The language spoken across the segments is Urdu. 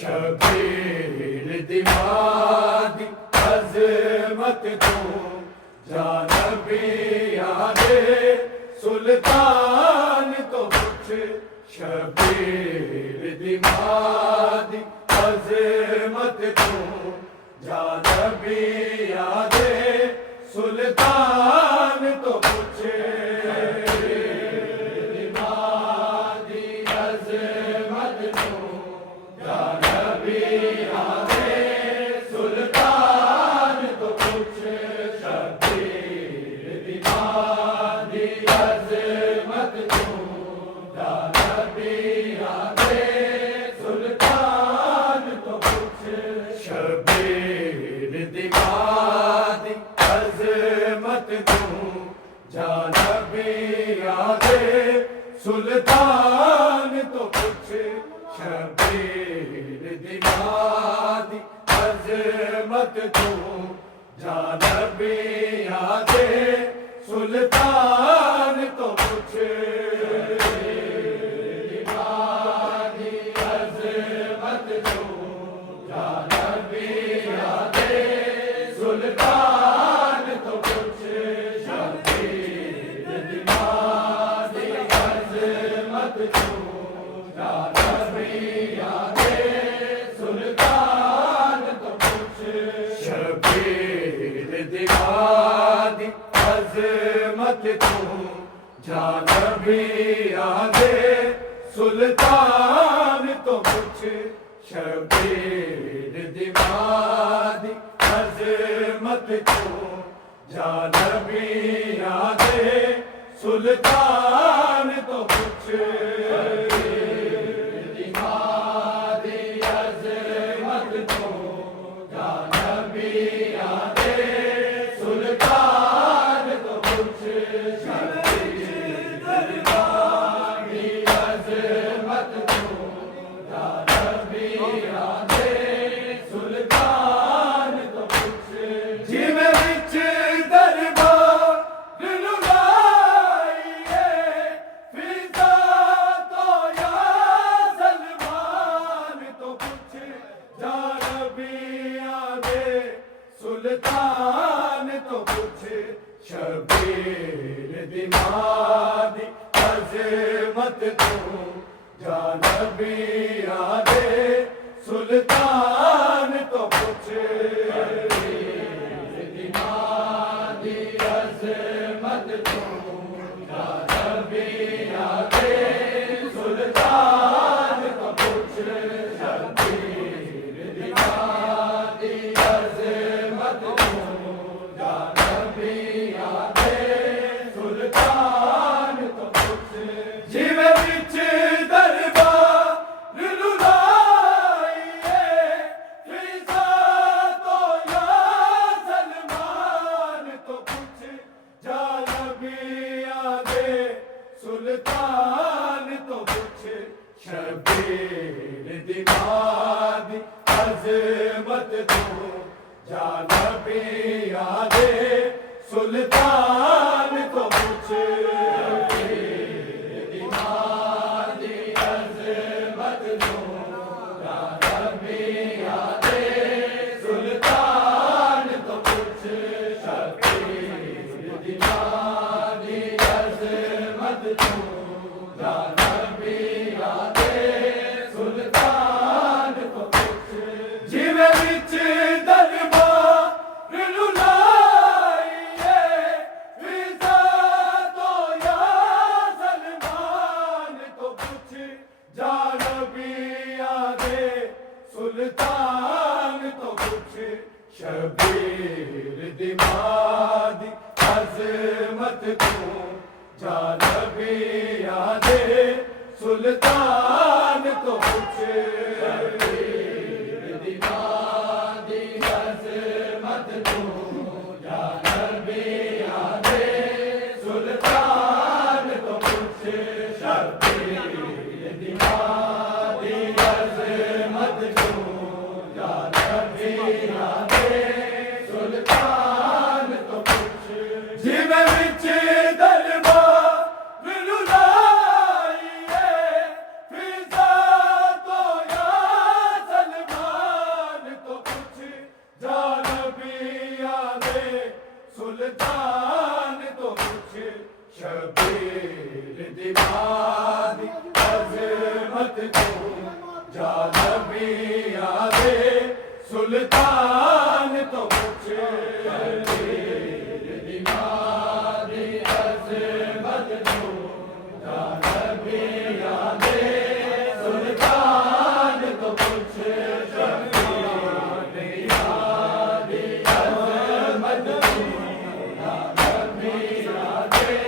شبیر دماغ عظمت تو جانبی آدے سلطان تو کچھ شبیر دماغ عظمت تو جانبی آدے سلطان تو کچھ دماغ عظمت تو جانبی آدے سلطان تو کچھ شبیر دماغ عظمت تو جانبی آدے سلطان تو کچھ شبیر دماغ عظمت تو جانبی آدے سلطان تو کچھ شبیر دماغ عظمت تو جانبی آدے سلطان تو کچھ دماغ عظمت تو جانبی آدے سلطان تو کچھ شبیر دماغ عظمت تو جانبی آدے سلطان تو کچھ شبیر دماغ عظمت تو جانبی آدے سلطان تو کچھ شبیر دماغ عظمت تو جانبی آدے سلطان تو کچھ دماغ عظمت تو جانبی آدے سلطان تو کچھ شبیر دماغ عظمت تو جانبی آدے سلطان تو کچھ جیویں وچ دربار للائیے فضا تو یا سلمان تو کچھ جانبی آدے سلطان تو کچھ شبیر دماغ عظمت تو جانبی آدے سلطان تو کچھ دماغ عظمت تو جانبی آدے سلطان تو کچھ شبیر دماغ عظمت تو جانبی آدے سلطان تو کچھ جیویں وچ دربار للائیے فضا تو یا سلمان تو کچھ جانبی آدے سلطان تو کچھ شبیر دماغ عظمت تو جانبی آدے سلطان تو کچھ دماغ عظمت تو جانبی آدے سلطان تو کچھ شبیر دماغ عظمت تو جانبی آدے سلطان تو کچھ جیویں وچ دربار للائیے فضا تو یا سلمان تو کچھ جانبی آدے سلطان تو کچھ شبیر دماغ عظمت تو جانبی آدے سلطان تو کچھ شبیر دماغ عظمت تو جانبی آدے سلطان تو کچھ شبیر دماغ عظمت تو جانبی آدے سلطان تو کچھ جیویں وچ دربار للائیے فضا تو سلطان تو کچھ دیواری عظمت تو جانبی یادے سلطان تو کچھ دیواری عظمت تو جانبی یادے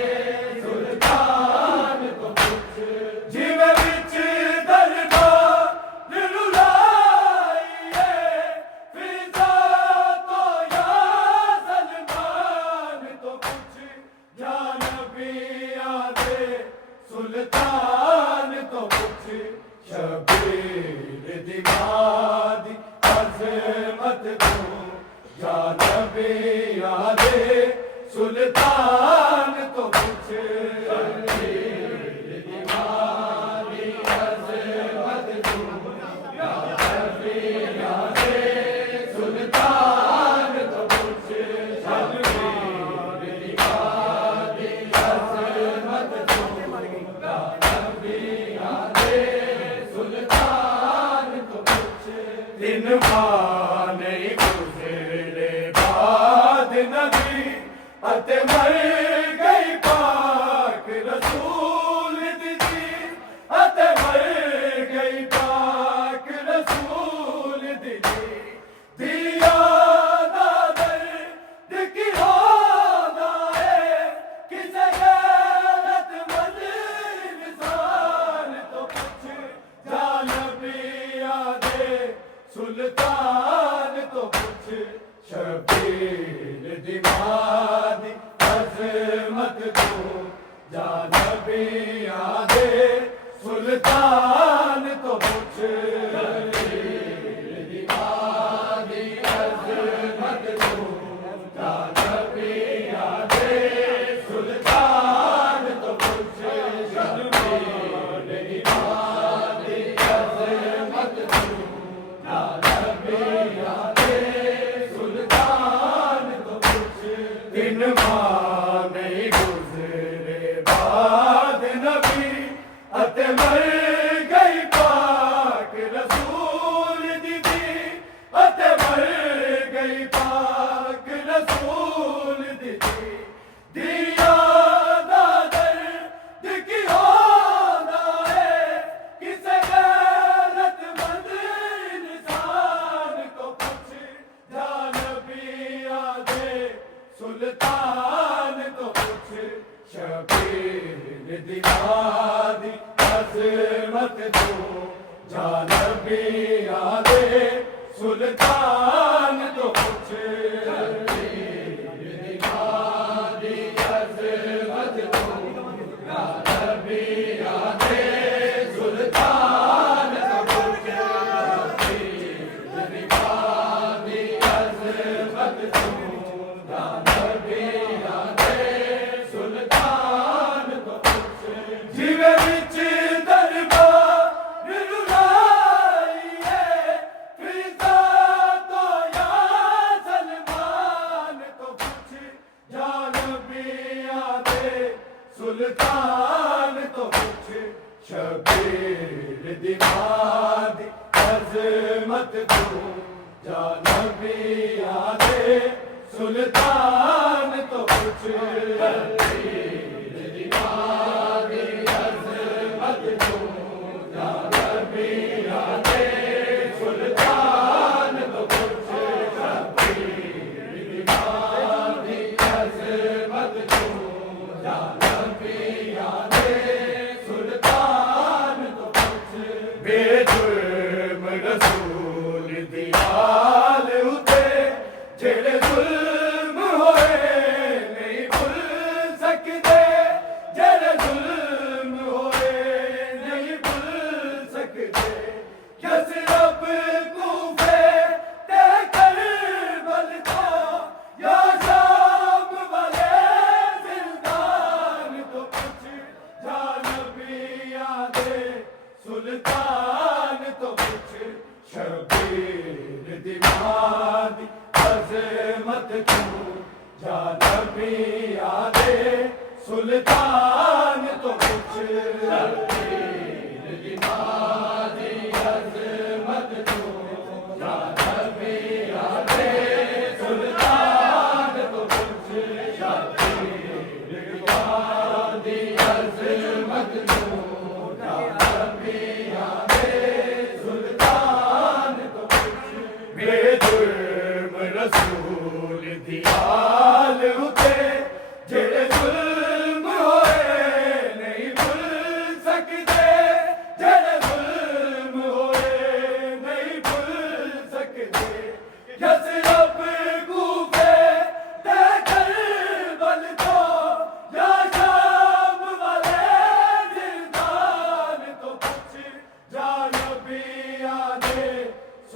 سلطان تو کچھ جیوے وچ دربار للائیے فضا تو یا سلمان تو کچھ جانبی یادے سلطان تو کچھ شبیر دیواری عظمت تو جانبی یادے سلطان تو کچھ دیواری عظمت تو جانبی یادے سلطان تو کچھ شبیر دیواری عظمت تو جانبی یادے سلطان تو کچھ دن مانے گزرے بعد نبی ات مر گئی پاک رسول دی ات مر گئی پاک رسول دی دیا دادر دکی ہونا ہے کسے غیرت مند انسان تو کچھ جانبی یادے سلطان تو کچھ شبیر دیواری عظمت تو جانبی یادے سلطان تو کچھ شبیر دیواری عظمت تو جانبی یادے سلطان تو کچھ شبیر دیواری عظمت تو جانبی یادے سلطان تو کچھ دن مانے گزرے بعد نبی ات مر گئی پاک رسول دی ات مر گئی پاک رسول دی دیا دادر دکی ہونا ہے کسے غیرت مند انسان کو کچھ جانبی یادے سلطان تو کچھ شبیر دیواری عظمت تو جانبی یادے سلطان تو کچھ شبیر دیواری عظمت تو جانبی یادے سلطان تو کچھ شبیر دیواری عظمت تو جانبی یادے سلطان تو کچھ جیوے وچ دربار للائیے فضا تو یا سلمان تو کچھ جانبی یادے سلطان تو کچھ شبیر دیواری عظمت تو جانبی یادے سلطان تو کچھ شبیر دیواری عظمت تو جانبی یادے سلطان تو کچھ شبیر دیواری عظمت تو جانبی یادے سلطان تو کچھ بے جرم رسول دیال اتے جڑے ظلم ہوئے نہیں بھول سکتے جڑے ظلم ہوئے نہیں بھول سکتے یسرب کوفے تے کربل کو یا شام والے زندان تو کچھ جانبی یادے سلطان تو کچھ شبیر دیواری عظمت تو جانبی یادے سلطان تو کچھ شبیر دیواری عظمت تو جانبی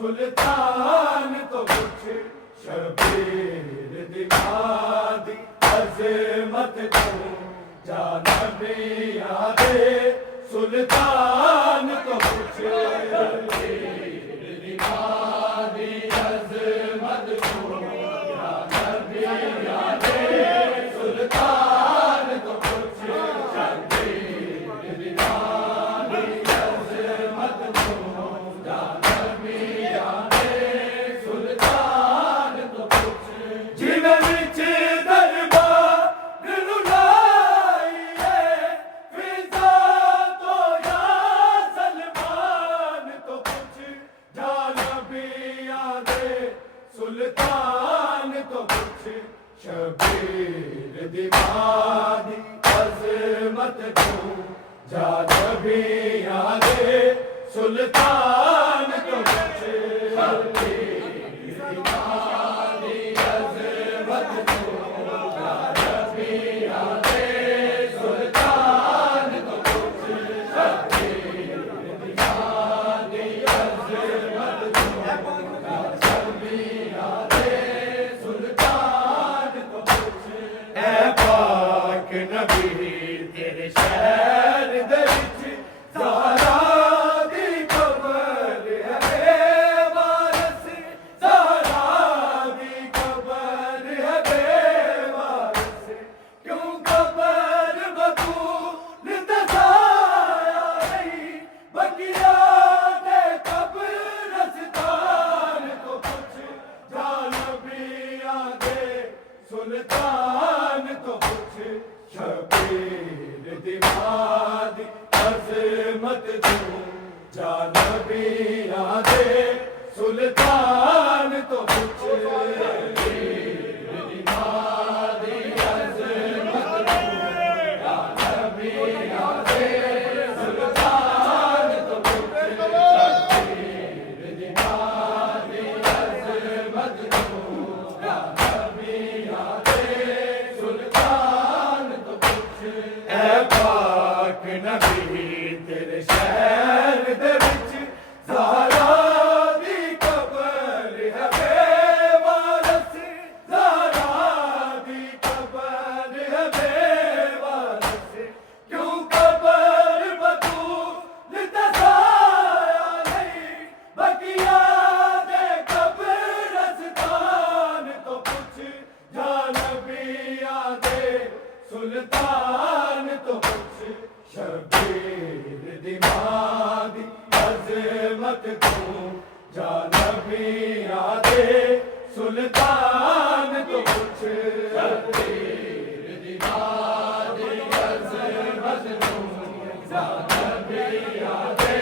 سلطان تو کچھ شبیر دمادی عظمت کو جانبی آدھے سلطان تو کچھ شبیر دمادی عظمت کو جانبی آدھے سلطان تو کچھ شبیر دمادی عظمت کو جانبی آدھے سلطان تو کچھ جیوے وچ دربار سلطان تو کچھ شبیر دمادی عظمت کو جانبی آدھے سلطان تو کچھ شبیر دمادی عظمت کو جانبی آدھے سلطان تو کچھ شبیر دمادی عظمت نبی تیرے شہر دے وچ زہرا دی قبر ہے وارث زہرا دی قبر ہے وارث کیوں قبر بطول دسایا نہیں بقیہ دے قبرستان تو کچھ جانبی آدھے سلطان تو کچھ شبیر دمادی عظمت کو جانبی آدھے سلطان تو کچھ شبیر دمادی عظمت کو جانبی آدھے سلطان تو کچھ شبیر دمادی عظمت کو جانبی آدھے سلطان تو کچھ اے پاک نبی تیرے شہر دے وچ زہرا دی قبر ہے بے وارث زہرا دی قبر ہے بے وارث کیوں قبر بطول دسایا نہیں بقیہ دے قبرستان تو کچھ جانبی آدھے سلطان تو کچھ شبیر دمادی عظمت کو جانبی آدھے سلطان تو کچھ شبیر دمادی عظمت کو جانبی آدھے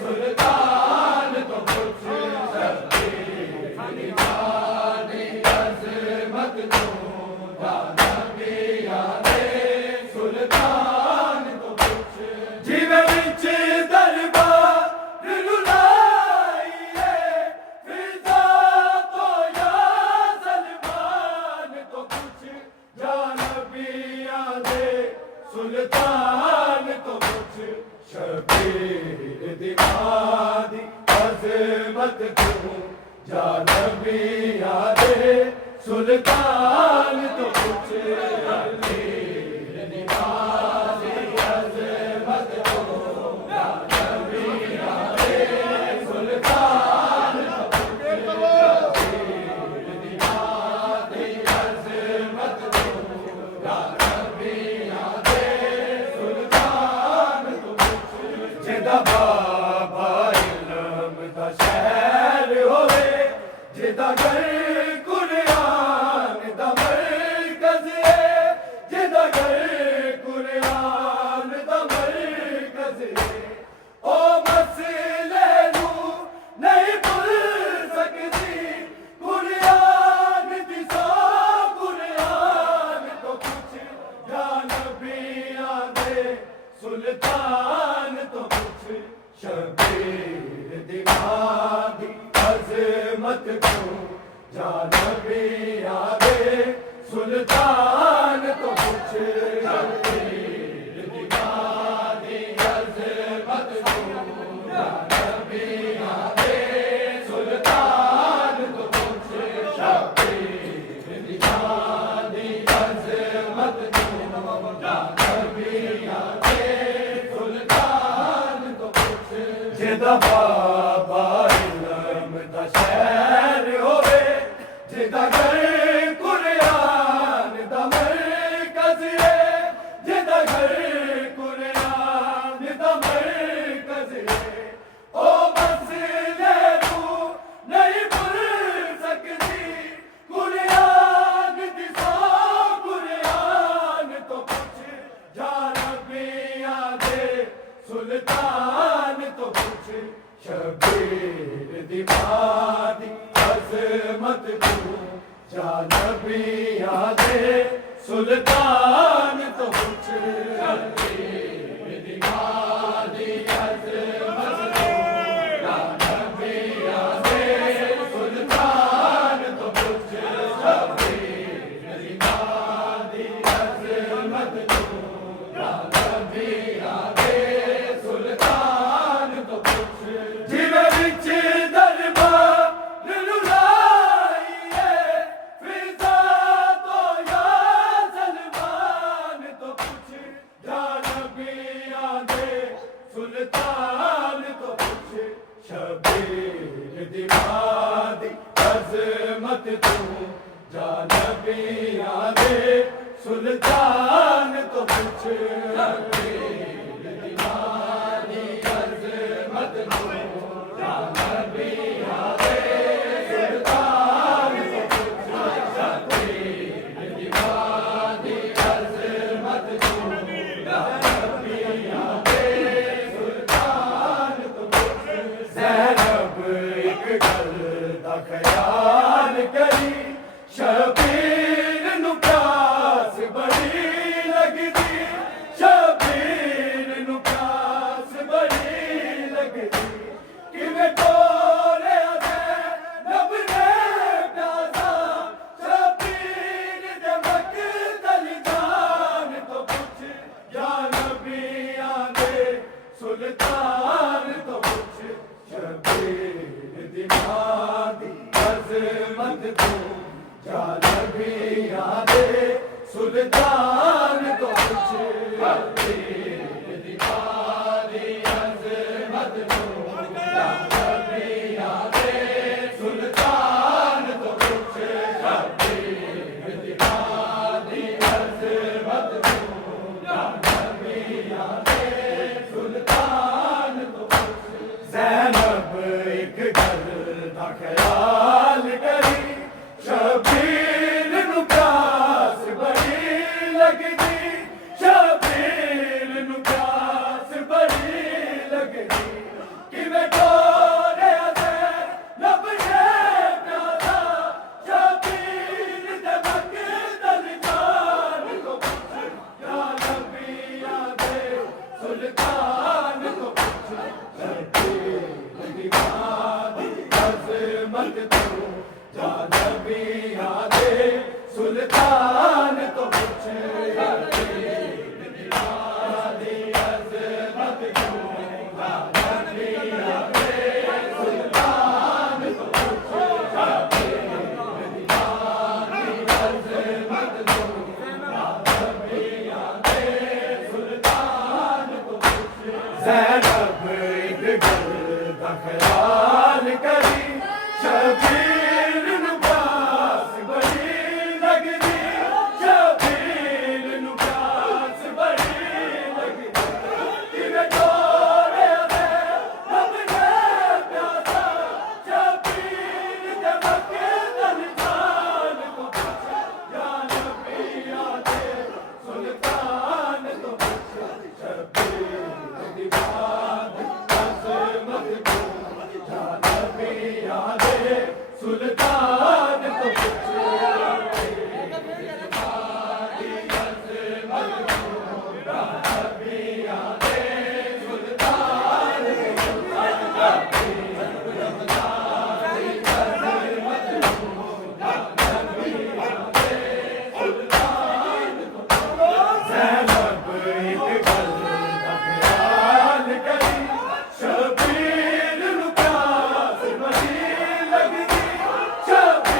سلطان تو کچھ شبیر دمادی عظمت کو جانبی آدھے سلطان تو کچھ جیوے وچ دربار رلائی ہے فضا تو یا سلمان تو کچھ جانبی آدھے سلطان تو کچھ شبیر دمادی عظمت کو جانبی آدھے سلطان تو کچھ شبیر دمادی عظمت کو جانبی آدھے سلطان تو کچھ شبیر دمادی عظمت کو جانبی آدھے سلطان تو کچھ جدا بابا علم دا شہر ہوئے جدا گھر قرآن دا مرکز ہے جدا گھر قرآن دا مرکز ہے او مسئلے نو نہیں بھول سکتی قرآن دی سو قرآن تو کچھ جانبی آدھے سلطان تو کچھ شبیر دمادی عظمت کو جانبی آدھے سلطان تو کچھ شبیر دمادی عظمت کو جانبی آدھے سلطان دیوانی عظمت تو جا نبی آدے سلطان تو کچھ شبیر دیوانی عظمت تو جا نبی آدے سلطان تو کچھ شبیر دیوانی عظمت تو جا نبی آدے سلطان تو کچھ جیوے وچ دربار للائیے فضا تو یا سلمان تو کچھ یا نبی آدے سلطان تو کچھ شبیر دیوانی عظمت تو جا نبی آدے سلطان تو کچھ شبیر دیوانی عظمت تو جا نبی آدے سلطان تو کچھ شبیر دیوانی عظمت تو جا نبی آدے سلطان تو کچھ زینب ایک گل دا خیال کری شبیر نو پیاس بڑی لگدی شبیر نو پیاس بڑی لگدی کیویں ٹوریا زینب نے پیاسا شبیر دے مقتل جان تو کچھ یا نبی آدے سلطان تو کچھ شبیر دیوانی عظمت تو جا نبی آدے سلطان تو کچھ شبیر دیوانی عظمت تو جا نبی آدے سلطان تو کچھ شبیر دیوانی عظمت تو جا نبی آدے سلطان تو کچھ زینب ایک گل دا خیال کری شبیر نو پیاس بڑی لگدی شبیر نو پیاس بڑی لگدی کیویں ٹوریا زینب نے پیاسا شبیر دے مقتل جان تو کچھ یا نبی آدے سلطان تو کچھ شبیر دیوانی عظمت تو جا نبی آدے سلطان تو کچھ شبیر دیوانی عظمت تو جا نبی آدے سلطان تو کچھ شبیر دیوانی عظمت تو جا نبی آدے سلطان تو کچھ زینب ایک گل دا خیال کری شبیر نو پیاس بڑی لگدی شبیر نو پیاس بڑی لگدی کیویں ٹوریا زینب نے پیاسا شبیر دے مقتل جان تو کچھ یا نبی آدے سلطان تو کچھ شبیر دیوانی عظمت تو جا نبی آدے سلطان تو کچھ دیوانی عظمت تو جا نبی آدے سلطان تو زینب ایک گل دا خیال کری شبیر نو پیاس بڑی لگدی شبیر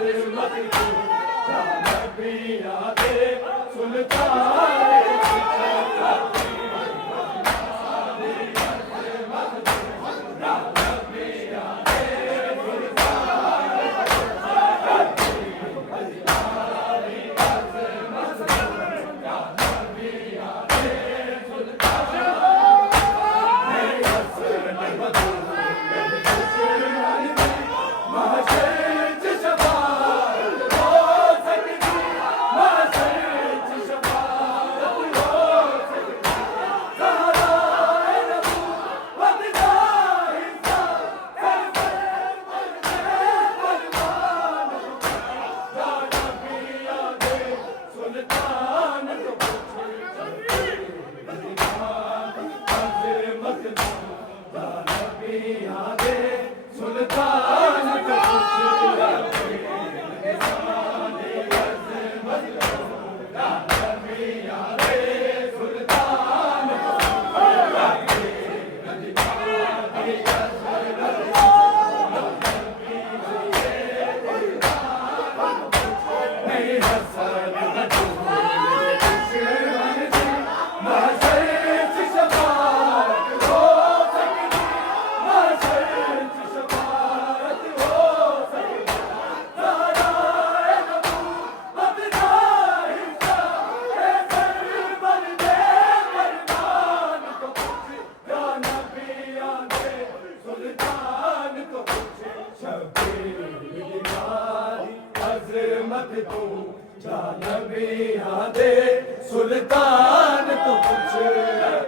عظمت تو یا نبیوں دے سلطان عظمت تو یا نبیوں دے سلطان تو کچھ